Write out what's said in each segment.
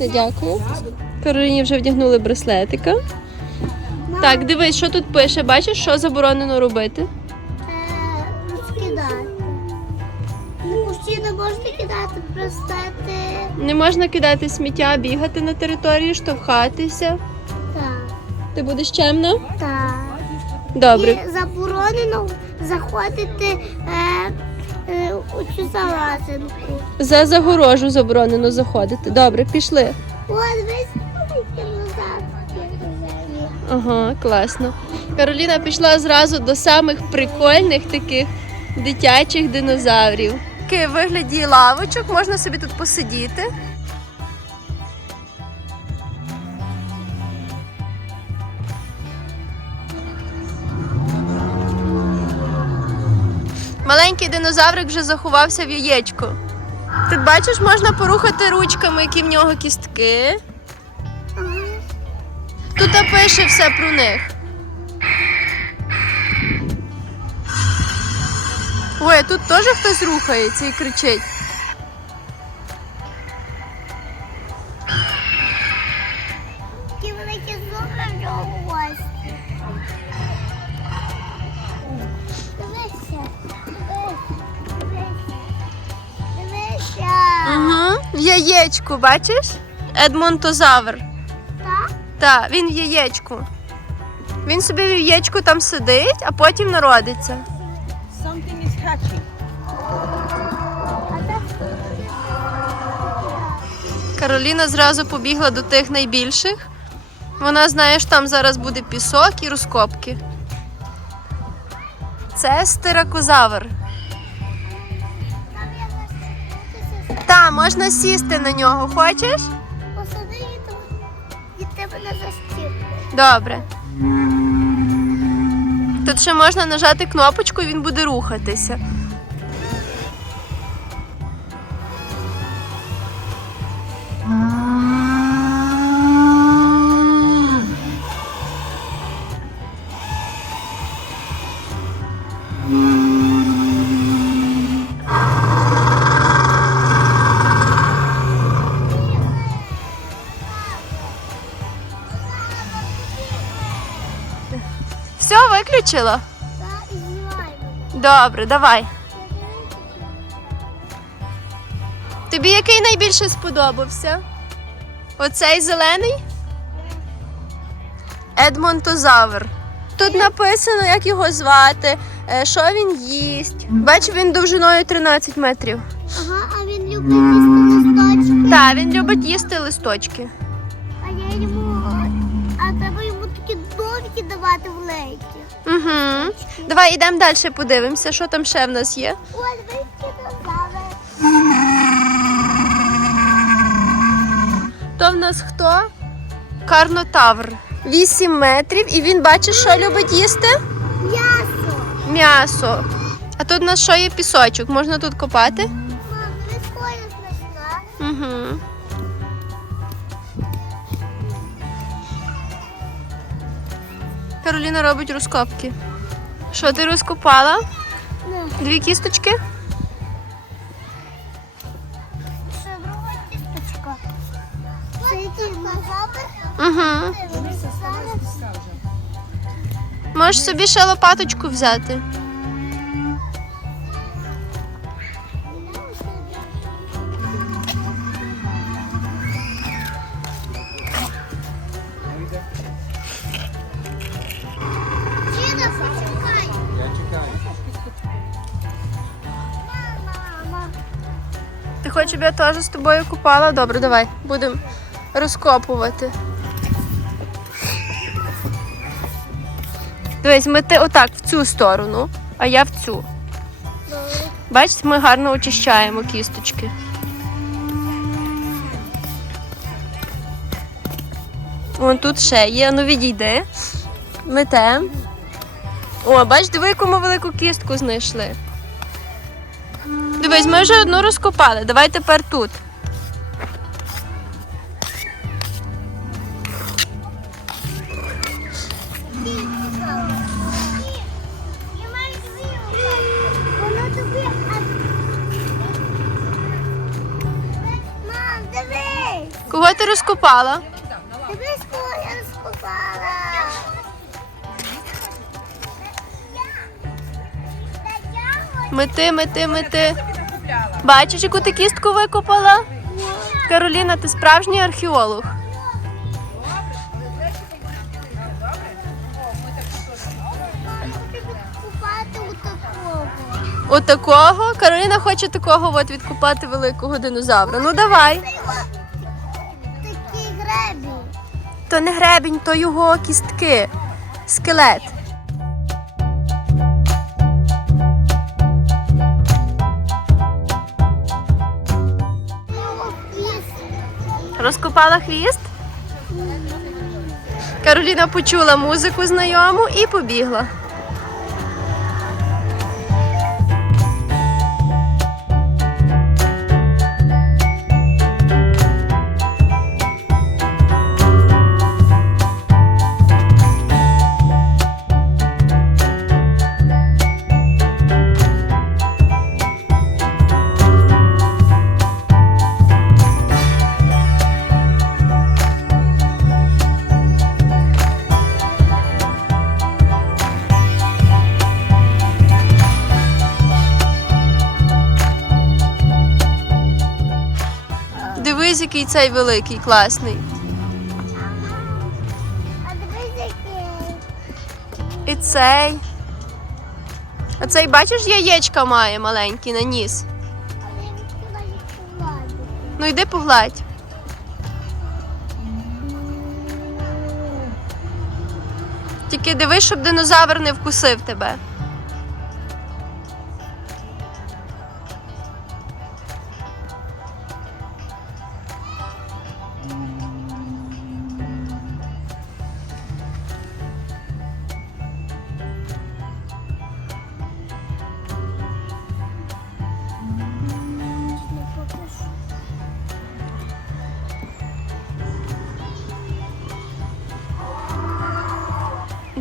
Все, дякую. Кароліні вже вдягнули браслетика. Так, дивись, що тут пише. Бачиш, що заборонено робити? Е. Можна кидати. Не можна кидати сміття, бігати на території, штовхатися. Так. Ти будеш чемна? Так. Добре. І заборонено заходити е, у цю залазинку. За загорожу заборонено заходити. Добре, пішли. От весь назад. Ага, класно. Кароліна пішла зразу до самих прикольних таких дитячих динозаврів. Вигляді лавочок, можна собі тут посидіти. Маленький динозаврик вже заховався в яєчку. Тут бачиш, можна порухати ручками, які в нього кістки. Тут пише все про них. Ой, тут теж хтось рухається і кричить. Яєчку, бачиш? Едмонтозавр. Так? Так, він в яєчку. Він собі в яєчку там сидить, а потім народиться. Something is hatching. Кароліна зразу побігла до тих найбільших. Вона знає, що там зараз буде пісок і розкопки. Це стиракозавр. Та, можна сісти на нього, хочеш? посади і там від тебе на застіл. Добре. Тут ще можна нажати кнопочку і він буде рухатися. Все, виключила? Добре, давай. Тобі який найбільше сподобався? Оцей зелений? Едмонтозавр. Тут написано, як його звати, е, що він їсть. Бач, він довжиною 13 метрів. Ага, а він любить їсти листочки. Так, він любить їсти листочки. А я йому. А треба йому такі довгі давати великі. Угу. Давай йдемо далі, подивимося, що там ще в нас є. Ось ви динозаври. То в нас хто? Карнотавр. 8 метрів, і він бачить, що любить їсти? М'ясо. М'ясо. А тут у нас що є пісочок? Можна тут копати? Мам, ви схожі знайшла. Угу. Кароліна робить розкопки. Що ти розкопала? Ну, Дві кісточки? Це друга кісточка. Це динозавр. Угу. Можеш собі ще лопаточку взяти. Хочеш, щоб я теж з тобою купала? Добре, давай, будемо розкопувати. Дивись, ми ти отак в цю сторону, а я в цю. Бачите, ми гарно очищаємо кісточки. Вон тут ще є, ну відійди. Метем. О, бач, диви, яку ми велику кістку знайшли. Дивись, ми вже одну розкопали. Давай тепер тут. Кого ти розкопала? Дивись, кого я розкопала. Мети, мети, мети. Бачиш, яку ти кістку викопала? Кароліна, ти справжній археолог. Отакого? Кароліна хоче такого от відкопати великого динозавра. Ну давай. Такий гребінь. То не гребінь, то його кістки. Скелет. Розкопала хвіст. Кароліна почула музику знайому і побігла. Який цей великий, класний. А дивись. І цей. А цей, бачиш, яєчка має маленькі на ніс. Ну йди погладь. Тільки дивись, щоб динозавр не вкусив тебе.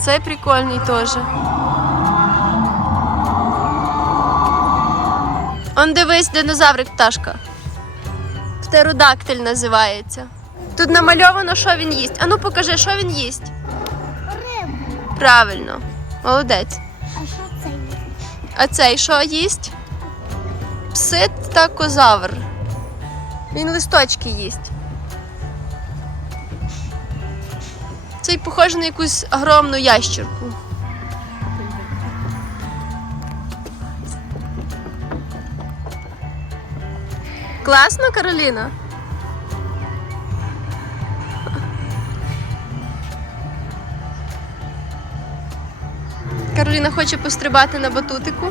Цей прикольний теж. Он дивись, динозаврик пташка. Птеродактиль називається. Тут намальовано, що він їсть. Ану покажи, що він їсть. Рибу. Правильно. Молодець. А що це? А цей що їсть? Псит та козавр. Він листочки їсть. Цей похожий на якусь огромну ящерку. Класно, Кароліна? Кароліна хоче пострибати на батутику.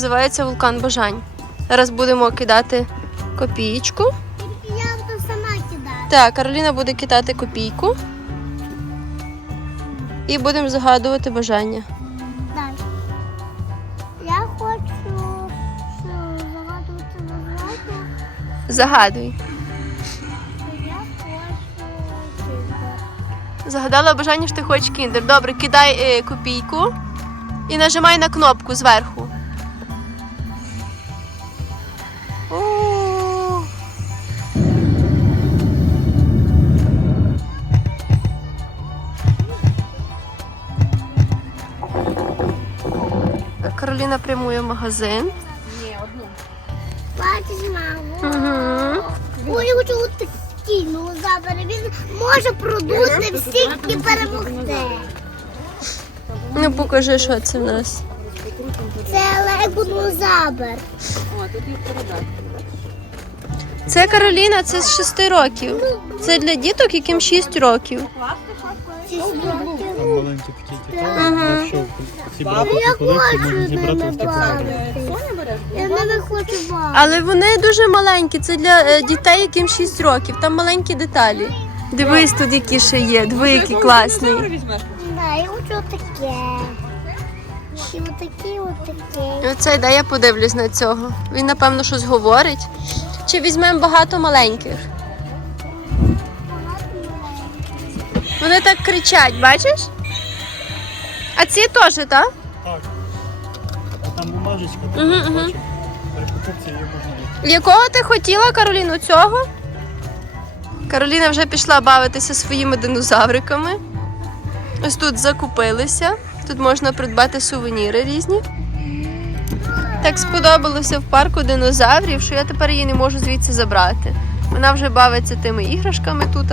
Називається вулкан Бажань. Зараз будемо кидати. Тільки я буду сама кидати. Так, Кароліна буде кидати копійку. І будемо загадувати бажання. Я хочу загадувати бажання. Загадуй. Я хочу. Загадала бажання, що ти хочеш кіндер. Добре, кидай е, копійку і нажимай на кнопку зверху. Кароліна в магазин. Бачиш, мамо? Угу. Ой, я хочу от такий. Він може продути всіх і перемогти. Ну покажи, що це в нас. Це лего динозавр. Це Кароліна, це з 6 років. Це для діток, яким 6 років. Маленькі такі зібрати цю колекцію, можна зібрати ось таку? Я не хочу бабу. Але вони дуже маленькі. Це для е, дітей, яким 6 років. Там маленькі деталі. Дивись, тут які ще є. Диви, які класні. візьмеш? Да, я хочу таке. І отакі, отакі. І Оце де я подивлюсь на цього. Він, напевно, щось говорить. Чи візьмемо багато маленьких? Вони так кричать, бачиш? А ці теж, так? Так. А Там бумажечка, така, Мгм, мгм. бачиш? Її можна. Якого ти хотіла, Кароліну, цього? Кароліна вже пішла бавитися своїми динозавриками. Ось тут закупилися. Тут можна придбати сувеніри різні. Так сподобалося в парку динозаврів, що я тепер її не можу звідси забрати. Вона вже бавиться тими іграшками тут.